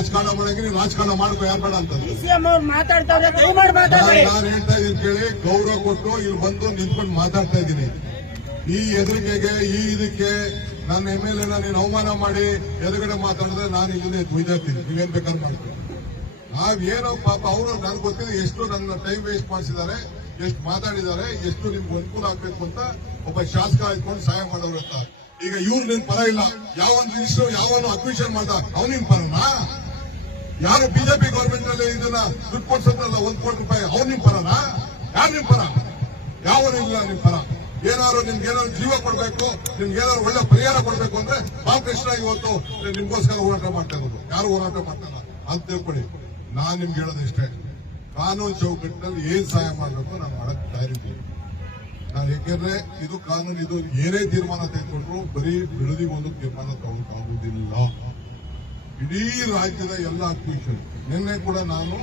ರಾಜಕಾರಣ ಮಾಡಂಗೆ ರಾಜಕಾರಣ ಮಾಡ್ಕೋ ಯಾರು ಬೇಡ ಅಂತ. ನಾನು ಹೇಳ್ತಾ ಇದ್ದೀನಿ ಕೇಳಿ ಗೌರವ ಕೊಟ್ಟು ಇಲ್ಲಿ ಬಂದು ನಿಂತ್ಕೊಂಡು ಮಾತಾಡ್ತಾ ಇದ್ದೀನಿ. ಈ ಎದುರಿಕೆಗೆ ಈ ಇದಕ್ಕೆ ನನ್ನ ಎಂ ಎಲ್ ಎನ ನೀನು ಅವಮಾನ ಮಾಡಿ ಎದುರುಗಡೆ ಮಾತಾಡಿದ್ರೆ ನಾನು ಇಲ್ಲಿ ಬೈದಾಡ್ತೀನಿ ನೀವೇನ್ ಬೇಕಾದ್ರೆ ಮಾಡ್ತೀನಿ ನಾವೇನೋ ಪಾಪ ಅವರು ನನ್ಗೆ ಗೊತ್ತಿದೆ ಎಷ್ಟು ನನ್ನ ಟೈಮ್ ವೇಸ್ಟ್ ಮಾಡಿಸಿದ್ದಾರೆ ಎಷ್ಟು ಮಾತಾಡಿದ್ದಾರೆ ಎಷ್ಟು ನಿಮ್ಗೆ ಅನುಕೂಲ ಆಗ್ಬೇಕು ಅಂತ ಒಬ್ಬ ಶಾಸಕ ಆಯ್ಕೊಂಡು ಸಹಾಯ ಮಾಡೋರು ಅಂತ. ಈಗ ಇವ್ರು ನಿನ್ ಪರ ಇಲ್ಲ. ಯಾವನ್ ರಿಜಿಸ್ಟರ್ ಯಾವನು ಅಡ್ಮಿಷನ್ ಮಾಡ್ದ ಅವ್ನಿನ್ ಪರನಾ? ಯಾರು ಬಿಜೆಪಿ ಗೌರ್ಮೆಂಟ್ನಲ್ಲಿ ಇದನ್ನ ದುಡ್ಡು ಕೊಡ್ಸೋದ್ರಲ್ಲ ಒಂದ್ ಕೋಟಿ ರೂಪಾಯಿ, ಅವ್ರು ನಿಮ್ ಪರನಾ ಯಾರು ನಿಮ್ ಪರ? ಇಲ್ಲ ನಿಮ್ ಪರ. ಏನಾದ್ರು ನಿಮ್ಗೆ ಏನಾದ್ರು ಜೀವ ಕೊಡ್ಬೇಕು, ನಿಮ್ಗೆ ಏನಾದ್ರು ಒಳ್ಳೆ ಪರಿಹಾರ ಕೊಡ್ಬೇಕು ಅಂದ್ರೆ ಬಾಲಕೃಷ್ಣ ಇವತ್ತು ನಿಮ್ಗೋಸ್ಕರ ಹೋರಾಟ ಮಾಡ್ತಾ ಇರೋದು. ಯಾರು ಹೋರಾಟ ಮಾಡ್ತಾರ? ಅಂತ ತಿಳ್ಕೊಳ್ಳಿ. ನಾನ್ ನಿಮ್ಗೆ ಹೇಳೋದು ಇಷ್ಟೇ. ಕಾನೂನು ಚೌಕಟ್ಟಿನಲ್ಲಿ ಏನ್ ಸಹಾಯ ಮಾಡಬೇಕು ನಾನು ಮಾಡಕ್ ತಯಾರಿದ್ದೀನಿ. ನಾನು ಯಾಕೆಂದ್ರೆ ಇದು ಕಾನೂನು, ಇದು ಏನೇ ತೀರ್ಮಾನ ತೆಗೆದುಕೊಂಡ್ರು ಬರೀ ಬಿಡದಿಗೊಂದು ತೀರ್ಮಾನ ತಗೊಳಕ್ಕಾಗುವುದಿಲ್ಲ ಇಡೀ ರಾಜ್ಯದ ಎಲ್ಲ ಅಕ್ವಿಷನ್ ನಿನ್ನೆ ಕೂಡ ನಾನು